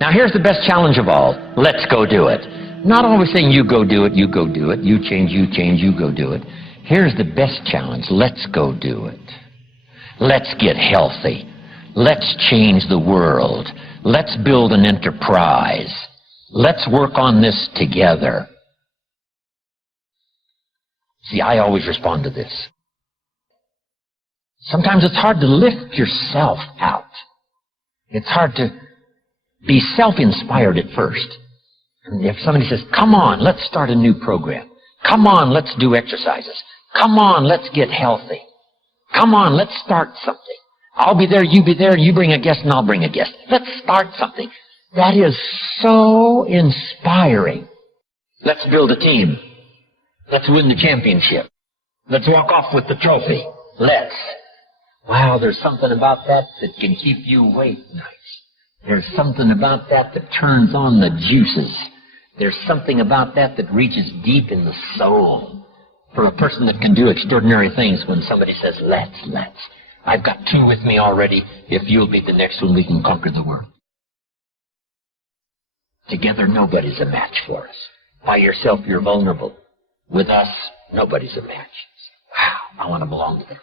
Now here's the best challenge of all. Let's go do it. Not always saying you go do it, you go do it, you change, you go do it. Here's the best challenge. Let's go do it. Let's get healthy. Let's change the world. Let's build an enterprise. Let's work on this together. See, I always respond to this. Sometimes it's hard to lift yourself out. It's hard to be self-inspired at first. And if somebody says, come on, let's start a new program. Come on, let's do exercises. Come on, let's get healthy. Come on, let's start something. I'll be there, you be there, and you bring a guest and I'll bring a guest. Let's start something. That is so inspiring. Let's build a team. Let's win the championship. Let's walk off with the trophy. Let's. Wow, there's something about that that can keep you awake nights. There's something about that that turns on the juices. There's something about that that reaches deep in the soul. For a person that can do extraordinary things when somebody says, let's. I've got 2 with me already. If you'll be the next one, we can conquer the world. Together, nobody's a match for us. By yourself, you're vulnerable. With us, nobody's a match. Wow, I want to belong to their team.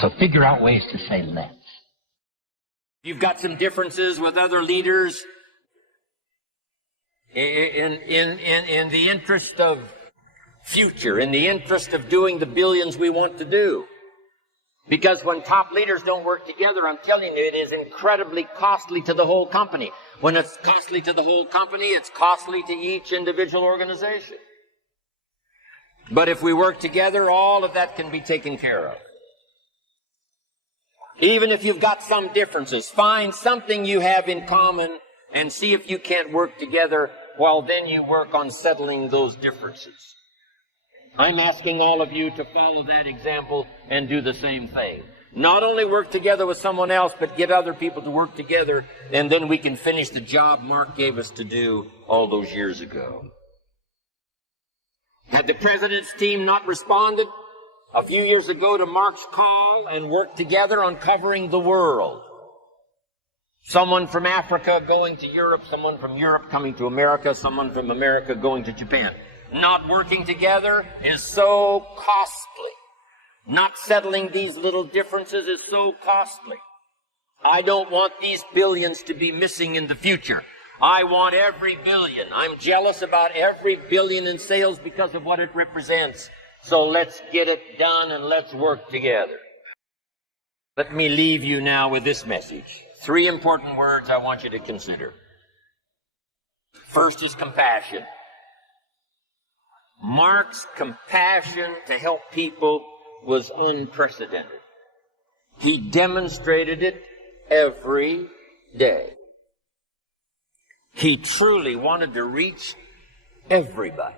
So figure out ways to say let's. You've got some differences with other leaders in the interest of future, in the interest of doing the billions we want to do. Because when top leaders don't work together, I'm telling you, it is incredibly costly to the whole company. When it's costly to the whole company, it's costly to each individual organization. But if we work together, all of that can be taken care of. Even if you've got some differences, find something you have in common and see if you can't work together while then you work on settling those differences. I'm asking all of you to follow that example and do the same thing. Not only work together with someone else, but get other people to work together, and then we can finish the job Mark gave us to do all those years ago. Had the president's team not responded a few years ago to Mark's call and worked together on covering the world? Someone from Africa going to Europe, someone from Europe coming to America, someone from America going to Japan. Not working together is so costly. Not settling these little differences is so costly. I don't want these billions to be missing in the future. I want every billion. I'm jealous about every billion in sales because of what it represents. So let's get it done and let's work together. Let me leave you now with this message. 3 important words I want you to consider. First is compassion. Mark's compassion to help people was unprecedented. He demonstrated it every day. He truly wanted to reach everybody.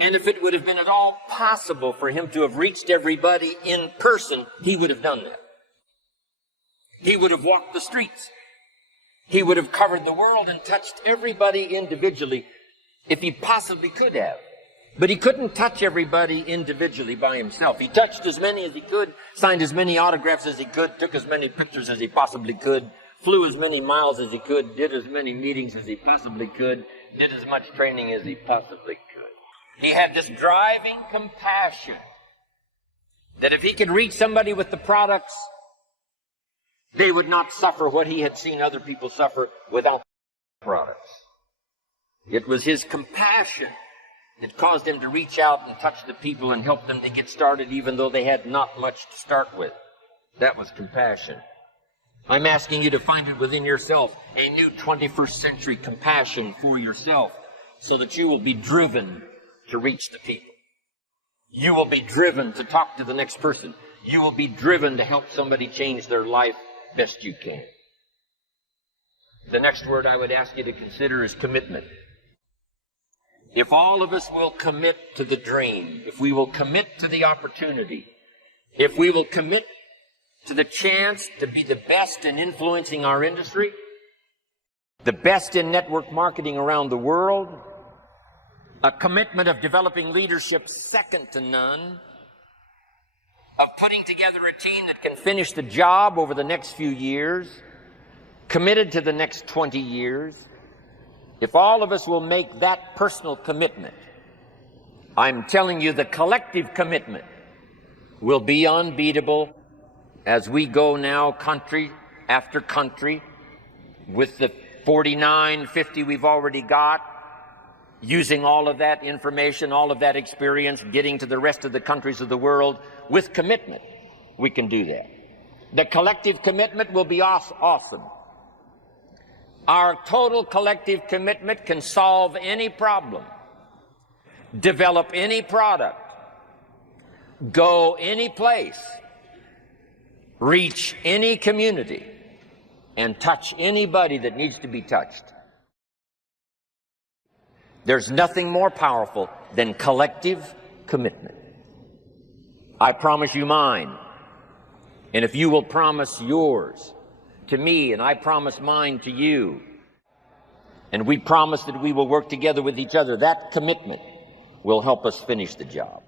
And if it would have been at all possible for him to have reached everybody in person, he would have done that. He would have walked the streets. He would have covered the world and touched everybody individually if he possibly could have. But he couldn't touch everybody individually by himself. He touched as many as he could, signed as many autographs as he could, took as many pictures as he possibly could, flew as many miles as he could, did as many meetings as he possibly could, did as much training as he possibly could. He had this driving compassion that if he could reach somebody with the products, they would not suffer what he had seen other people suffer without the products. It was his compassion that caused him to reach out and touch the people and help them to get started even though they had not much to start with. That was compassion. I'm asking you to find it within yourself, a new 21st century compassion for yourself so that you will be driven to reach the people. You will be driven to talk to the next person. You will be driven to help somebody change their life best you can. The next word I would ask you to consider is commitment. If all of us will commit to the dream, if we will commit to the opportunity, if we will commit to the chance to be the best in influencing our industry, the best in network marketing around the world, a commitment of developing leadership second to none, of putting together a team that can finish the job over the next few years, committed to the next 20 years, if all of us will make that personal commitment, I'm telling you the collective commitment will be unbeatable as we go now country after country with the 49, 50 we've already got, using all of that information, all of that experience, getting to the rest of the countries of the world with commitment. We can do that. The collective commitment will be awesome. Our total collective commitment can solve any problem, develop any product, go any place, reach any community, and touch anybody that needs to be touched. There's nothing more powerful than collective commitment. I promise you mine, and if you will promise yours to me, and I promise mine to you, and we promise that we will work together with each other, that commitment will help us finish the job.